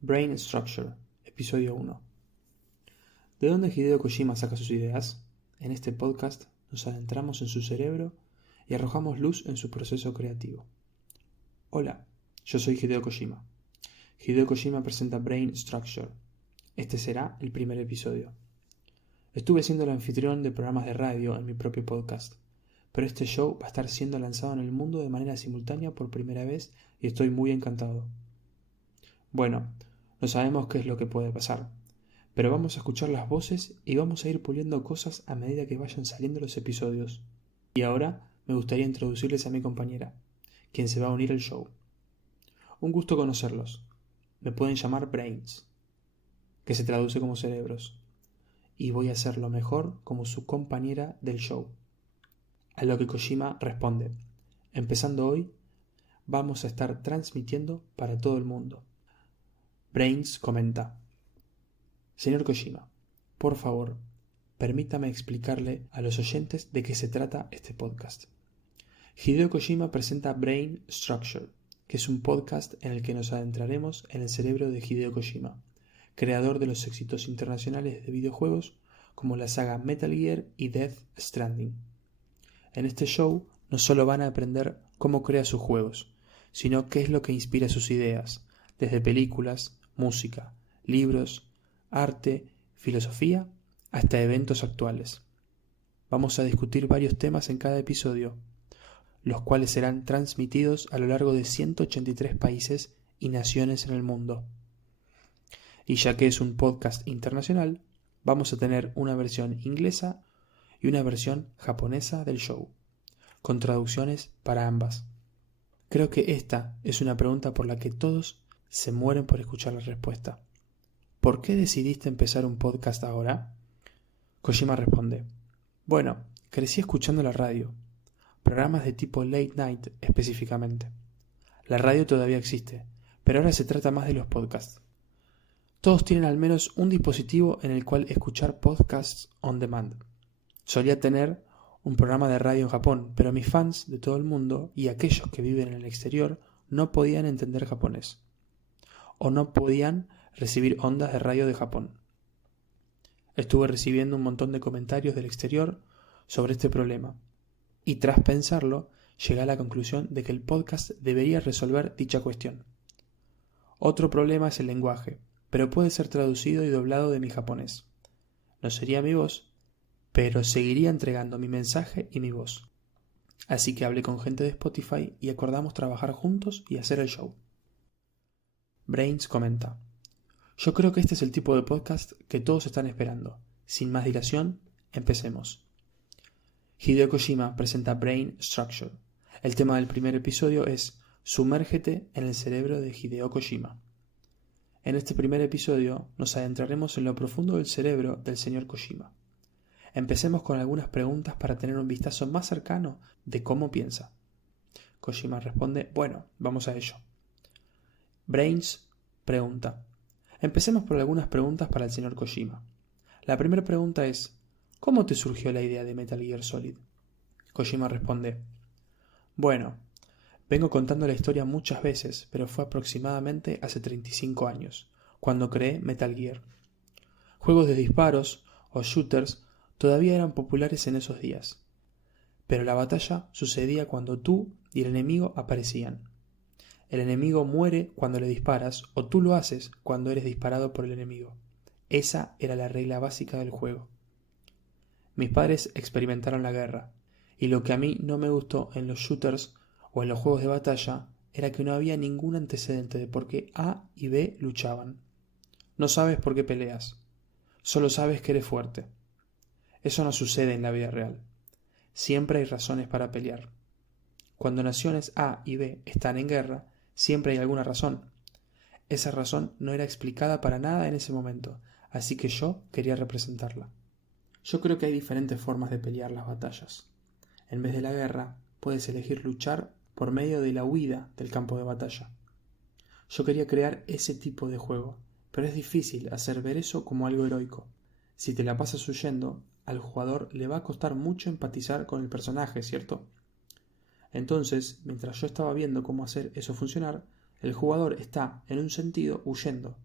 Brain Structure, Episodio 1. ¿De dónde Hideo Kojima saca sus ideas? En este podcast nos adentramos en su cerebro y arrojamos luz en su proceso creativo. Hola, yo soy Hideo Kojima. Hideo Kojima presenta Brain Structure. Este será el primer episodio. Estuve siendo el anfitrión de programas de radio en mi propio podcast, pero este show va a estar siendo lanzado en el mundo de manera simultánea por primera vez y estoy muy encantado. Bueno, no sabemos qué es lo que puede pasar, pero vamos a escuchar las voces y vamos a ir puliendo cosas a medida que vayan saliendo los episodios. Y ahora me gustaría introducirles a mi compañera, quien se va a unir al show. Un gusto conocerlos. Me pueden llamar Brains, que se traduce como cerebros, y voy a hacer lo mejor como su compañera del show. A lo que Kojima responde: empezando hoy, vamos a estar transmitiendo para todo el mundo. Brains comenta: Señor Kojima, por favor, permítame explicarle a los oyentes de qué se trata este podcast. Hideo Kojima presenta Brain Structure, que es un podcast en el que nos adentraremos en el cerebro de Hideo Kojima, creador de los éxitos internacionales de videojuegos como la saga Metal Gear y Death Stranding. En este show no solo van a aprender cómo crea sus juegos, sino qué es lo que inspira sus ideas, desde películas, música, libros, arte, filosofía, hasta eventos actuales. Vamos a discutir varios temas en cada episodio, los cuales serán transmitidos a lo largo de 183 países y naciones en el mundo. Y ya que es un podcast internacional, vamos a tener una versión inglesa y una versión japonesa del show, con traducciones para ambas. Creo que esta es una pregunta por la que todos se mueren por escuchar la respuesta. ¿Por qué decidiste empezar un podcast ahora? Kojima responde: bueno, crecí escuchando la radio, programas de tipo late night específicamente. La radio todavía existe, pero ahora se trata más de los podcasts. Todos tienen al menos un dispositivo en el cual escuchar podcasts on demand. Solía tener un programa de radio en Japón, pero mis fans de todo el mundo y aquellos que viven en el exterior no podían entender japonés, o no podían recibir ondas de radio de Japón. Estuve recibiendo un montón de comentarios del exterior sobre este problema, y tras pensarlo, llegué a la conclusión de que el podcast debería resolver dicha cuestión. Otro problema es el lenguaje, pero puede ser traducido y doblado de mi japonés. No sería mi voz, pero seguiría entregando mi mensaje y mi voz. Así que hablé con gente de Spotify y acordamos trabajar juntos y hacer el show. Brains comenta: yo creo que este es el tipo de podcast que todos están esperando. Sin más dilación, empecemos. Hideo Kojima presenta Brain Structure. El tema del primer episodio es Sumérgete en el cerebro de Hideo Kojima. En este primer episodio nos adentraremos en lo profundo del cerebro del señor Kojima. Empecemos con algunas preguntas para tener un vistazo más cercano de cómo piensa. Kojima responde: bueno, vamos a ello. Brains pregunta: empecemos por algunas preguntas para el señor Kojima. La primera pregunta es: ¿cómo te surgió la idea de Metal Gear Solid? Kojima responde: bueno, vengo contando la historia muchas veces, pero fue aproximadamente hace 35 años, cuando creé Metal Gear. Juegos de disparos o shooters todavía eran populares en esos días, pero la batalla sucedía cuando tú y el enemigo aparecían. El enemigo muere cuando le disparas o tú lo haces cuando eres disparado por el enemigo. Esa era la regla básica del juego. Mis padres experimentaron la guerra, y lo que a mí no me gustó en los shooters o en los juegos de batalla era que no había ningún antecedente de por qué A y B luchaban. No sabes por qué peleas, solo sabes que eres fuerte. Eso no sucede en la vida real. Siempre hay razones para pelear. Cuando naciones A y B están en guerra, siempre hay alguna razón. Esa razón no era explicada para nada en ese momento, así que yo quería representarla. Yo creo que hay diferentes formas de pelear las batallas. En vez de la guerra, puedes elegir luchar por medio de la huida del campo de batalla. Yo quería crear ese tipo de juego, pero es difícil hacer ver eso como algo heroico. Si te la pasas huyendo, al jugador le va a costar mucho empatizar con el personaje, ¿cierto? Entonces, mientras yo estaba viendo cómo hacer eso funcionar, el jugador está, en un sentido, huyendo,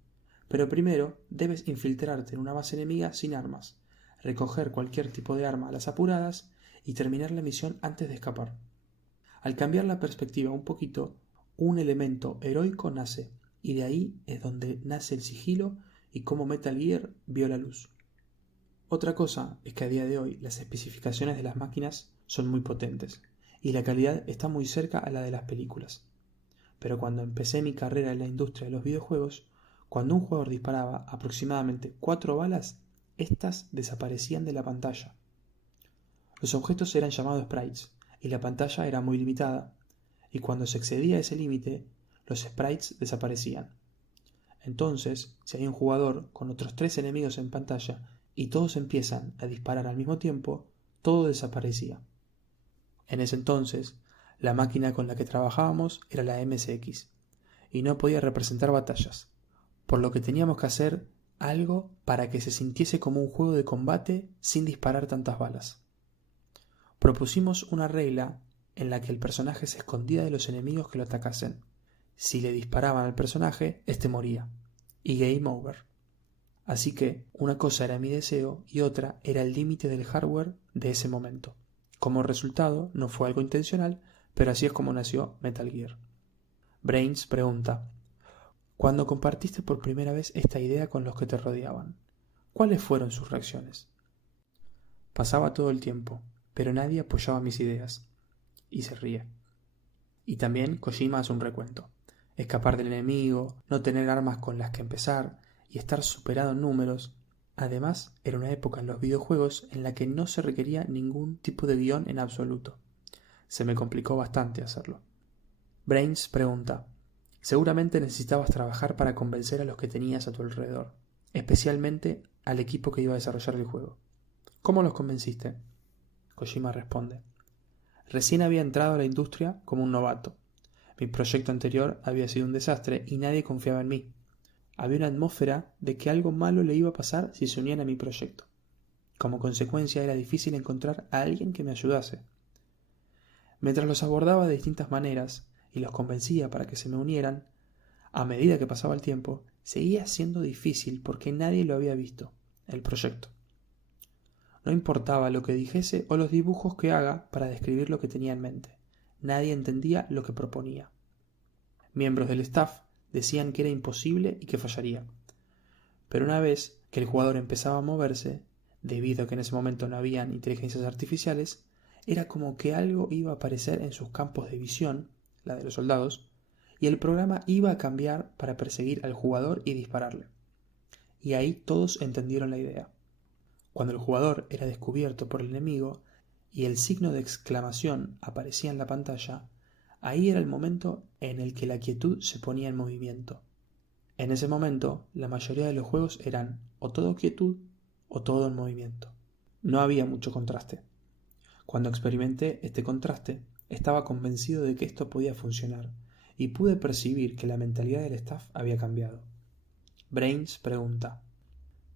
pero primero debes infiltrarte en una base enemiga sin armas, recoger cualquier tipo de arma a las apuradas y terminar la misión antes de escapar. Al cambiar la perspectiva un poquito, un elemento heroico nace, y de ahí es donde nace el sigilo y cómo Metal Gear vio la luz. Otra cosa es que a día de hoy las especificaciones de las máquinas son muy potentes, y la calidad está muy cerca a la de las películas. Pero cuando empecé mi carrera en la industria de los videojuegos, cuando un jugador disparaba aproximadamente 4 balas, éstas desaparecían de la pantalla. Los objetos eran llamados sprites, y la pantalla era muy limitada, y cuando se excedía ese límite, los sprites desaparecían. Entonces, si hay un jugador con otros 3 enemigos en pantalla y todos empiezan a disparar al mismo tiempo, todo desaparecía. En ese entonces, la máquina con la que trabajábamos era la MSX, y no podía representar batallas, por lo que teníamos que hacer algo para que se sintiese como un juego de combate sin disparar tantas balas. Propusimos una regla en la que el personaje se escondía de los enemigos que lo atacasen. Si le disparaban al personaje, este moría, y game over. Así que una cosa era mi deseo y otra era el límite del hardware de ese momento. Como resultado, no fue algo intencional, pero así es como nació Metal Gear. Brains pregunta: cuando compartiste por primera vez esta idea con los que te rodeaban, ¿cuáles fueron sus reacciones? Pasaba todo el tiempo, pero nadie apoyaba mis ideas. Y se ríe. Y también Kojima hace un recuento: escapar del enemigo, no tener armas con las que empezar y estar superado en números. Además, era una época en los videojuegos en la que no se requería ningún tipo de guión en absoluto. Se me complicó bastante hacerlo. Brains pregunta: seguramente necesitabas trabajar para convencer a los que tenías a tu alrededor, especialmente al equipo que iba a desarrollar el juego. ¿Cómo los convenciste? Kojima responde: recién había entrado a la industria como un novato. Mi proyecto anterior había sido un desastre y nadie confiaba en mí. Había una atmósfera de que algo malo le iba a pasar si se unían a mi proyecto. Como consecuencia era difícil encontrar a alguien que me ayudase. Mientras los abordaba de distintas maneras y los convencía para que se me unieran, a medida que pasaba el tiempo, seguía siendo difícil porque nadie lo había visto, el proyecto. No importaba lo que dijese o los dibujos que haga para describir lo que tenía en mente. Nadie entendía lo que proponía. Miembros del staff decían que era imposible y que fallaría. Pero una vez que el jugador empezaba a moverse, debido a que en ese momento no habían inteligencias artificiales, era como que algo iba a aparecer en sus campos de visión, la de los soldados, y el programa iba a cambiar para perseguir al jugador y dispararle. Y ahí todos entendieron la idea. Cuando el jugador era descubierto por el enemigo y el signo de exclamación aparecía en la pantalla, ahí era el momento en el que la quietud se ponía en movimiento. En ese momento, la mayoría de los juegos eran o todo quietud o todo en movimiento. No había mucho contraste. Cuando experimenté este contraste, estaba convencido de que esto podía funcionar y pude percibir que la mentalidad del staff había cambiado. Brains pregunta: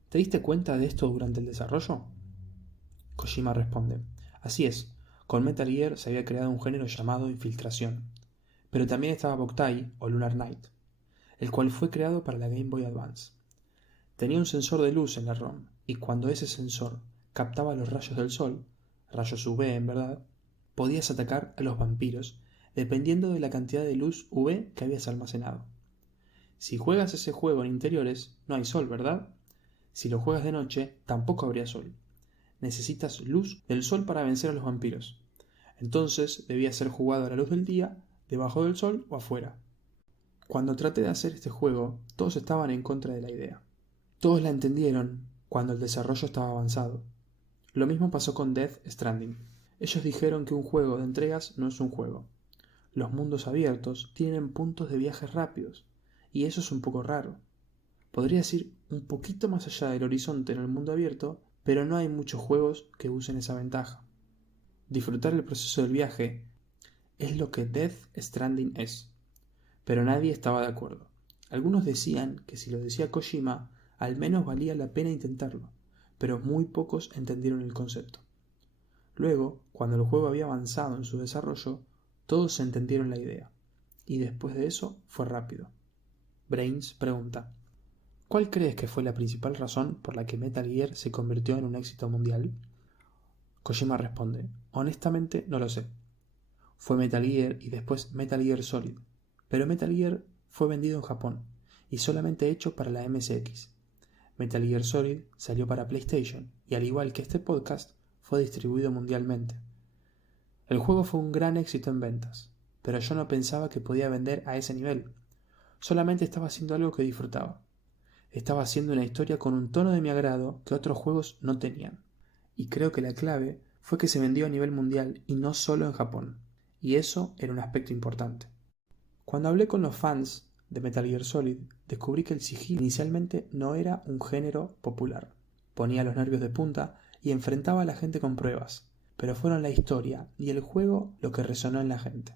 ¿te diste cuenta de esto durante el desarrollo? Kojima responde: así es, con Metal Gear se había creado un género llamado infiltración, pero también estaba Boktai o Lunar Knight, el cual fue creado para la Game Boy Advance. Tenía un sensor de luz en la ROM, y cuando ese sensor captaba los rayos del sol, rayos UV en verdad, podías atacar a los vampiros dependiendo de la cantidad de luz UV que habías almacenado. Si juegas ese juego en interiores, no hay sol, ¿verdad? Si lo juegas de noche, tampoco habría sol. Necesitas luz del sol para vencer a los vampiros. Entonces debía ser jugado a la luz del día, debajo del sol o afuera. Cuando traté de hacer este juego, todos estaban en contra de la idea. Todos la entendieron cuando el desarrollo estaba avanzado. Lo mismo pasó con Death Stranding. Ellos dijeron que un juego de entregas no es un juego. Los mundos abiertos tienen puntos de viaje rápidos, y eso es un poco raro. Podrías ir un poquito más allá del horizonte en el mundo abierto, pero no hay muchos juegos que usen esa ventaja. Disfrutar el proceso del viaje es lo que Death Stranding es. Pero nadie estaba de acuerdo. Algunos decían que si lo decía Kojima, al menos valía la pena intentarlo, pero muy pocos entendieron el concepto. Luego, cuando el juego había avanzado en su desarrollo, todos entendieron la idea, y después de eso fue rápido. Brains pregunta: ¿Cuál crees que fue la principal razón por la que Metal Gear se convirtió en un éxito mundial? Kojima responde, honestamente no lo sé. Fue Metal Gear y después Metal Gear Solid, pero Metal Gear fue vendido en Japón y solamente hecho para la MSX. Metal Gear Solid salió para PlayStation y al igual que este podcast fue distribuido mundialmente. El juego fue un gran éxito en ventas, pero yo no pensaba que podía vender a ese nivel. Solamente estaba haciendo algo que disfrutaba. Estaba haciendo una historia con un tono de mi agrado que otros juegos no tenían. Y creo que la clave fue que se vendió a nivel mundial y no solo en Japón. Y eso era un aspecto importante. Cuando hablé con los fans de Metal Gear Solid, descubrí que el sigilo inicialmente no era un género popular. Ponía los nervios de punta y enfrentaba a la gente con pruebas, pero fueron la historia y el juego lo que resonó en la gente.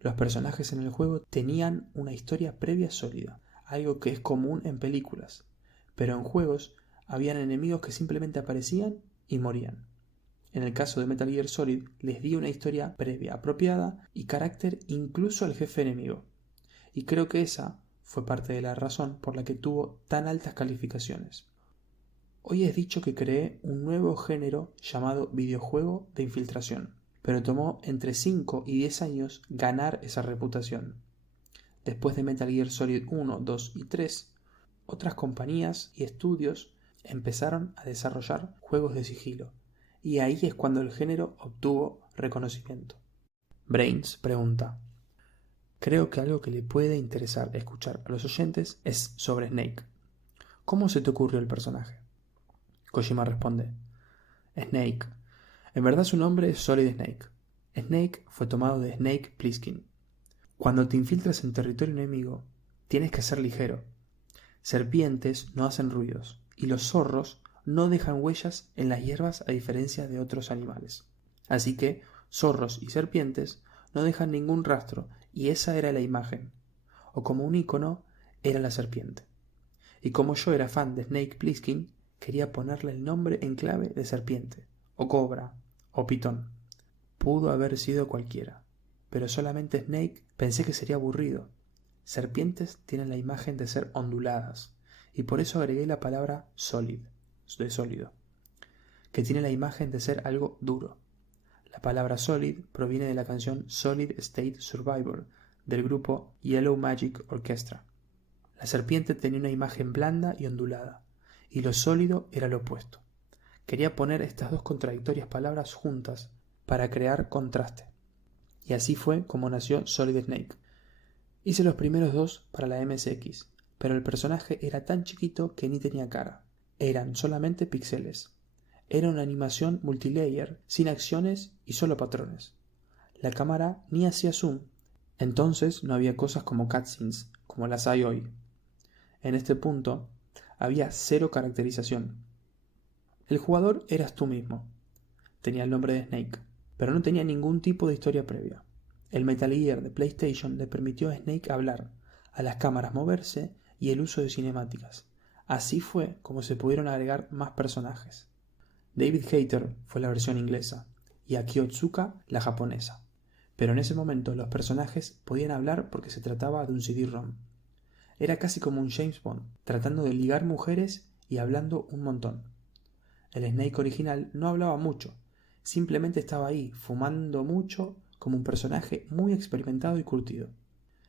Los personajes en el juego tenían una historia previa sólida, algo que es común en películas, pero en juegos habían enemigos que simplemente aparecían y morían. En el caso de Metal Gear Solid les di una historia previa apropiada y carácter incluso al jefe enemigo. Y creo que esa fue parte de la razón por la que tuvo tan altas calificaciones. Hoy es dicho que creé un nuevo género llamado videojuego de infiltración, pero tomó entre 5 y 10 años ganar esa reputación. Después de Metal Gear Solid 1, 2 y 3, otras compañías y estudios empezaron a desarrollar juegos de sigilo, y ahí es cuando el género obtuvo reconocimiento. Brains pregunta, creo que algo que le puede interesar escuchar a los oyentes es sobre Snake. ¿Cómo se te ocurrió el personaje? Kojima responde, Snake. En verdad su nombre es Solid Snake. Snake fue tomado de Snake Plissken. Cuando te infiltras en territorio enemigo, tienes que ser ligero. Serpientes no hacen ruidos, y los zorros no dejan huellas en las hierbas a diferencia de otros animales. Así que zorros y serpientes no dejan ningún rastro, y esa era la imagen. O como un icono, era la serpiente. Y como yo era fan de Snake Plissken, quería ponerle el nombre en clave de serpiente, o cobra, o pitón. Pudo haber sido cualquiera, pero solamente Snake pensé que sería aburrido. Serpientes tienen la imagen de ser onduladas, y por eso agregué la palabra solid, de sólido, que tiene la imagen de ser algo duro. La palabra solid proviene de la canción Solid State Survivor del grupo Yellow Magic Orchestra. La serpiente tenía una imagen blanda y ondulada, y lo sólido era lo opuesto. Quería poner estas dos contradictorias palabras juntas para crear contraste. Y así fue como nació Solid Snake. Hice los primeros dos para la MSX, pero el personaje era tan chiquito que ni tenía cara. Eran solamente píxeles. Era una animación multilayer, sin acciones y solo patrones. La cámara ni hacía zoom. Entonces no había cosas como cutscenes, como las hay hoy. En este punto, había cero caracterización. El jugador eras tú mismo. Tenía el nombre de Snake, pero no tenía ningún tipo de historia previa. El Metal Gear de PlayStation le permitió a Snake hablar, a las cámaras moverse y el uso de cinemáticas. Así fue como se pudieron agregar más personajes. David Hayter fue la versión inglesa y Akio Otsuka la japonesa. Pero en ese momento los personajes podían hablar porque se trataba de un CD-ROM. Era casi como un James Bond, tratando de ligar mujeres y hablando un montón. El Snake original no hablaba mucho, simplemente estaba ahí, fumando mucho, como un personaje muy experimentado y curtido.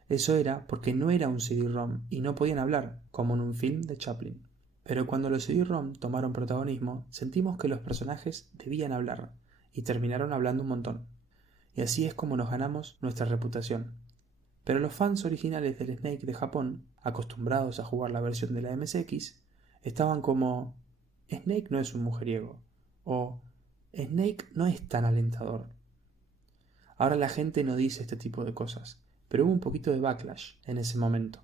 Eso era porque no era un CD-ROM y no podían hablar, como en un film de Chaplin. Pero cuando los CD-ROM tomaron protagonismo, sentimos que los personajes debían hablar, y terminaron hablando un montón. Y así es como nos ganamos nuestra reputación. Pero los fans originales del Snake de Japón, acostumbrados a jugar la versión de la MSX, estaban como Snake no es un mujeriego, o Snake no es tan alentador. Ahora la gente no dice este tipo de cosas, pero hubo un poquito de backlash en ese momento.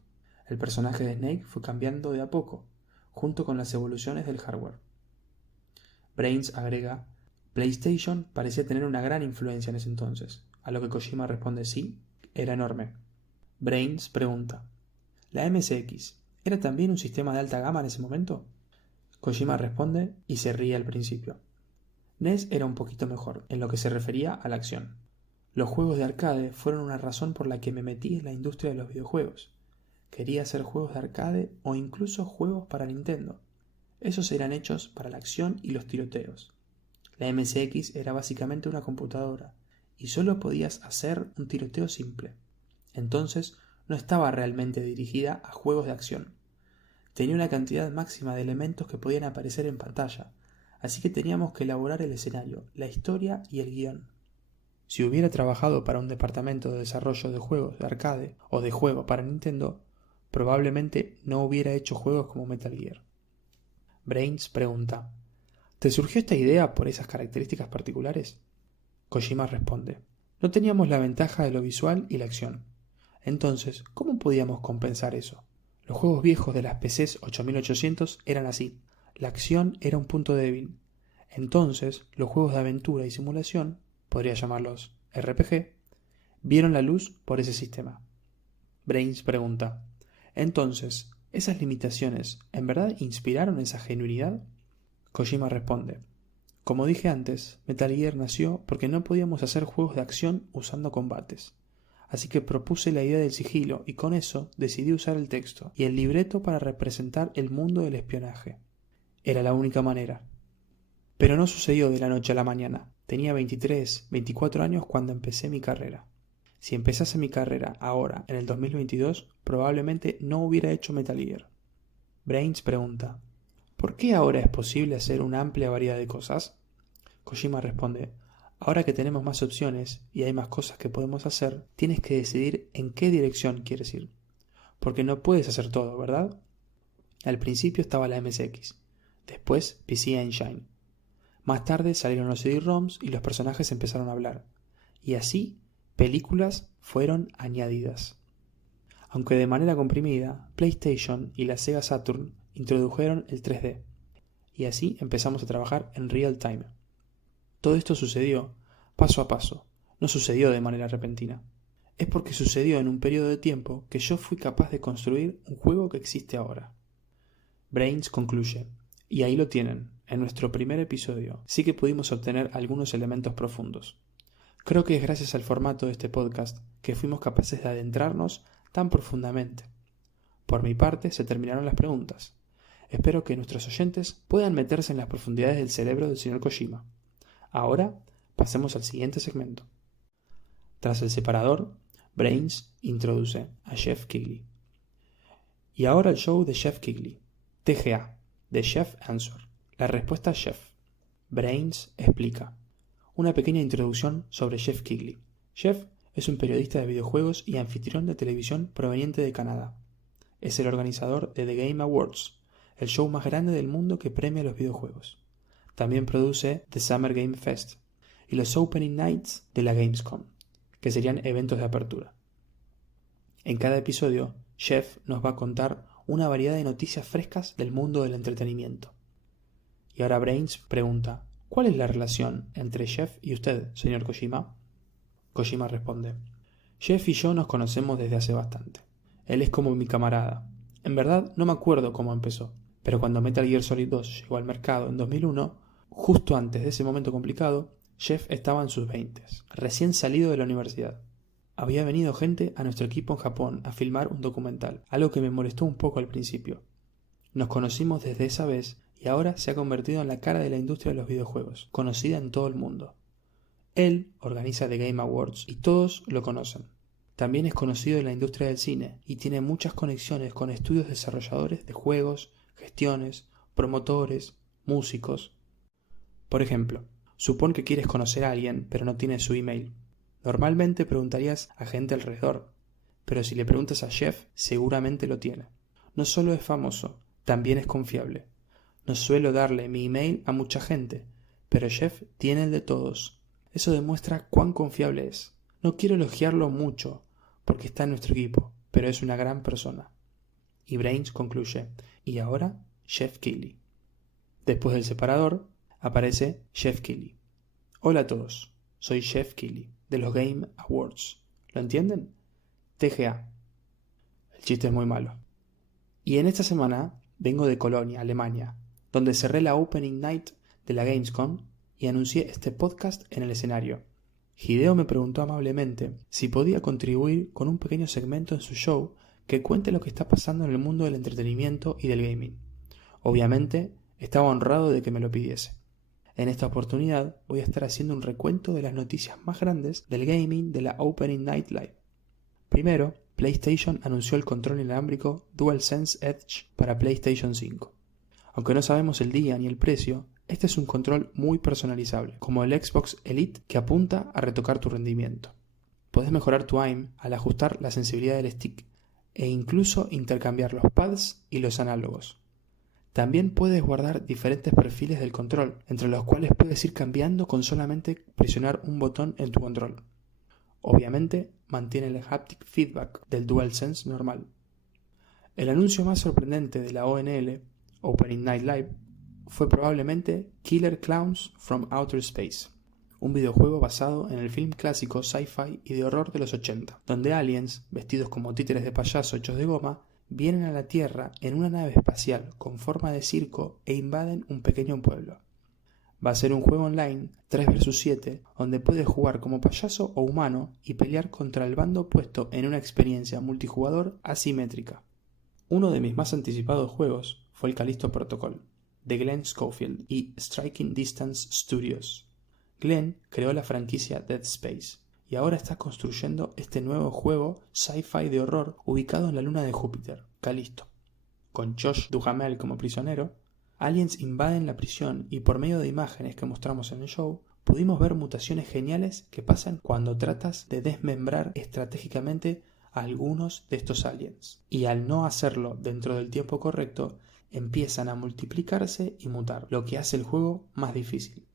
El personaje de Snake fue cambiando de a poco, junto con las evoluciones del hardware. Brains agrega, PlayStation parecía tener una gran influencia en ese entonces, a lo que Kojima responde sí, era enorme. Brains pregunta, ¿la MSX era también un sistema de alta gama en ese momento? Kojima responde y se ríe al principio. NES era un poquito mejor en lo que se refería a la acción. Los juegos de arcade fueron una razón por la que me metí en la industria de los videojuegos. quería hacer juegos de arcade o incluso juegos para Nintendo. Esos eran hechos para la acción y los tiroteos. La MSX era básicamente una computadora y solo podías hacer un tiroteo simple. Entonces no estaba realmente dirigida a juegos de acción. Tenía una cantidad máxima de elementos que podían aparecer en pantalla, así que teníamos que elaborar el escenario, la historia y el guión. Si hubiera trabajado para un departamento de desarrollo de juegos de arcade o de juego para Nintendo, probablemente no hubiera hecho juegos como Metal Gear. Brains pregunta: ¿te surgió esta idea por esas características particulares? Kojima responde: no teníamos la ventaja de lo visual y la acción. Entonces, ¿cómo podíamos compensar eso? Los juegos viejos de las PCs 8800 eran así. La acción era un punto débil. Entonces, los juegos de aventura y simulación, podría llamarlos RPG, vieron la luz por ese sistema. Brains pregunta: entonces, ¿esas limitaciones en verdad inspiraron esa genuinidad? Kojima responde: como dije antes, Metal Gear nació porque no podíamos hacer juegos de acción usando combates. Así que propuse la idea del sigilo y con eso decidí usar el texto y el libreto para representar el mundo del espionaje. Era la única manera. Pero no sucedió de la noche a la mañana. Tenía 23, 24 años cuando empecé mi carrera. Si empezase mi carrera ahora, en el 2022, probablemente no hubiera hecho Metal Gear. Brains pregunta: ¿por qué ahora es posible hacer una amplia variedad de cosas? Kojima responde: ahora que tenemos más opciones y hay más cosas que podemos hacer, tienes que decidir en qué dirección quieres ir. Porque no puedes hacer todo, ¿verdad? Al principio estaba la MSX, después PC Engine. Más tarde salieron los CD-ROMs y los personajes empezaron a hablar. Y así, películas fueron añadidas. Aunque de manera comprimida, PlayStation y la Sega Saturn introdujeron el 3D. Y así empezamos a trabajar en real time. Todo esto sucedió paso a paso, no sucedió de manera repentina. Es porque sucedió en un periodo de tiempo que yo fui capaz de construir un juego que existe ahora. Brains concluye: y ahí lo tienen, en nuestro primer episodio sí que pudimos obtener algunos elementos profundos. Creo que es gracias al formato de este podcast que fuimos capaces de adentrarnos tan profundamente. Por mi parte se terminaron las preguntas. Espero que nuestros oyentes puedan meterse en las profundidades del cerebro del señor Kojima. Ahora pasemos al siguiente segmento. Tras el separador, Brains introduce a Jeff Keighley. Y ahora el show de Jeff Keighley. TGA, The Chef Answer. La respuesta a Jeff. Brains explica. Una pequeña introducción sobre Jeff Keighley. Jeff es un periodista de videojuegos y anfitrión de televisión proveniente de Canadá. Es el organizador de The Game Awards, el show más grande del mundo que premia los videojuegos. También produce The Summer Game Fest y los Opening Nights de la Gamescom, que serían eventos de apertura. En cada episodio, Jeff nos va a contar una variedad de noticias frescas del mundo del entretenimiento. Y ahora Brains pregunta: ¿cuál es la relación entre Jeff y usted, señor Kojima? Kojima responde: Jeff y yo nos conocemos desde hace bastante. Él es como mi camarada. En verdad no me acuerdo cómo empezó, pero cuando Metal Gear Solid 2 llegó al mercado en 2001, justo antes de ese momento complicado, Jeff estaba en sus 20s, recién salido de la universidad. Había venido gente a nuestro equipo en Japón a filmar un documental, algo que me molestó un poco al principio. Nos conocimos desde esa vez y ahora se ha convertido en la cara de la industria de los videojuegos, conocida en todo el mundo. Él organiza The Game Awards y todos lo conocen. También es conocido en la industria del cine y tiene muchas conexiones con estudios desarrolladores de juegos, gestiones, promotores, músicos. Por ejemplo, supón que quieres conocer a alguien pero no tienes su email. Normalmente preguntarías a gente alrededor, pero si le preguntas a Jeff, seguramente lo tiene. No solo es famoso, también es confiable. No suelo darle mi email a mucha gente, pero Jeff tiene el de todos. Eso demuestra cuán confiable es. No quiero elogiarlo mucho, porque está en nuestro equipo, pero es una gran persona. Y Brains concluye: y ahora, Jeff Keighley. Después del separador, aparece Jeff Keighley. Hola a todos, soy Jeff Keighley, de los Game Awards. ¿Lo entienden? TGA. El chiste es muy malo. Y en esta semana vengo de Colonia, Alemania, donde cerré la Opening Night de la Gamescom y anuncié este podcast en el escenario. Hideo me preguntó amablemente si podía contribuir con un pequeño segmento en su show que cuente lo que está pasando en el mundo del entretenimiento y del gaming. Obviamente, estaba honrado de que me lo pidiese. En esta oportunidad voy a estar haciendo un recuento de las noticias más grandes del gaming de la Opening Night Live. Primero, PlayStation anunció el control inalámbrico DualSense Edge para PlayStation 5. Aunque no sabemos el día ni el precio, este es un control muy personalizable, como el Xbox Elite, que apunta a retocar tu rendimiento. Puedes mejorar tu aim al ajustar la sensibilidad del stick e incluso intercambiar los pads y los análogos. También puedes guardar diferentes perfiles del control, entre los cuales puedes ir cambiando con solamente presionar un botón en tu control. Obviamente, mantiene el haptic feedback del DualSense normal. El anuncio más sorprendente de la ONL, Opening Night Live, fue probablemente Killer Clowns from Outer Space, un videojuego basado en el film clásico sci-fi y de horror de los 80, donde aliens, vestidos como títeres de payaso hechos de goma, vienen a la Tierra en una nave espacial con forma de circo e invaden un pequeño pueblo. Va a ser un juego online 3 vs 7 donde puedes jugar como payaso o humano y pelear contra el bando opuesto en una experiencia multijugador asimétrica. Uno de mis más anticipados juegos fue el Callisto Protocol, de Glenn Schofield y Striking Distance Studios. Glenn creó la franquicia Dead Space y ahora está construyendo este nuevo juego sci-fi de horror ubicado en la luna de Júpiter, Callisto. Con Josh Duhamel como prisionero, aliens invaden la prisión y por medio de imágenes que mostramos en el show, pudimos ver mutaciones geniales que pasan cuando tratas de desmembrar estratégicamente a algunos de estos aliens. Y al no hacerlo dentro del tiempo correcto, empiezan a multiplicarse y mutar, lo que hace el juego más difícil.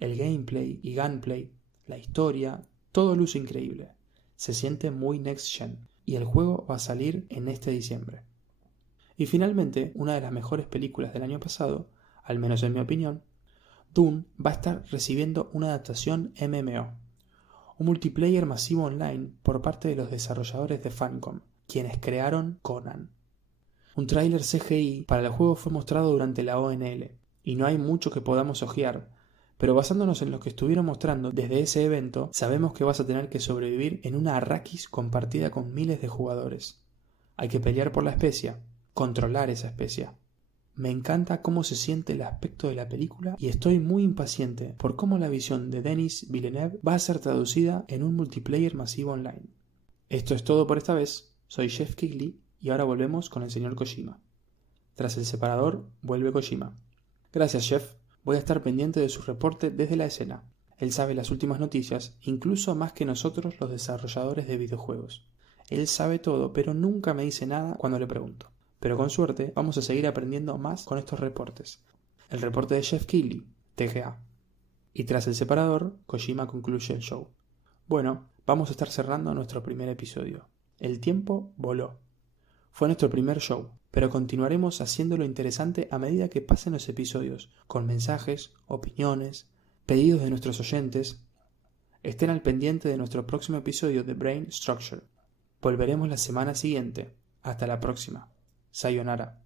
El gameplay y gunplay, la historia, todo luce increíble. Se siente muy next gen y el juego va a salir en este diciembre. Y finalmente, una de las mejores películas del año pasado, al menos en mi opinión, Dune va a estar recibiendo una adaptación MMO, un multiplayer masivo online por parte de los desarrolladores de Funcom, quienes crearon Conan. Un tráiler CGI para el juego fue mostrado durante la ONL, y no hay mucho que podamos hojear, pero basándonos en lo que estuvieron mostrando desde ese evento, sabemos que vas a tener que sobrevivir en una Arrakis compartida con miles de jugadores. Hay que pelear por la especia, controlar esa especia. Me encanta cómo se siente el aspecto de la película y estoy muy impaciente por cómo la visión de Denis Villeneuve va a ser traducida en un multiplayer masivo online. Esto es todo por esta vez, soy Jeff Kigley y ahora volvemos con el señor Kojima. Tras el separador, vuelve Kojima. Gracias, Jeff. Voy a estar pendiente de su reporte desde la escena. Él sabe las últimas noticias, incluso más que nosotros los desarrolladores de videojuegos. Él sabe todo, pero nunca me dice nada cuando le pregunto. Pero con suerte vamos a seguir aprendiendo más con estos reportes. El reporte de Jeff Keighley, TGA. Y tras el separador, Kojima concluye el show. Bueno, vamos a estar cerrando nuestro primer episodio. El tiempo voló. Fue nuestro primer show, pero continuaremos haciéndolo interesante a medida que pasen los episodios, con mensajes, opiniones, pedidos de nuestros oyentes. Estén al pendiente de nuestro próximo episodio de Brain Structure. Volveremos la semana siguiente. Hasta la próxima. Sayonara.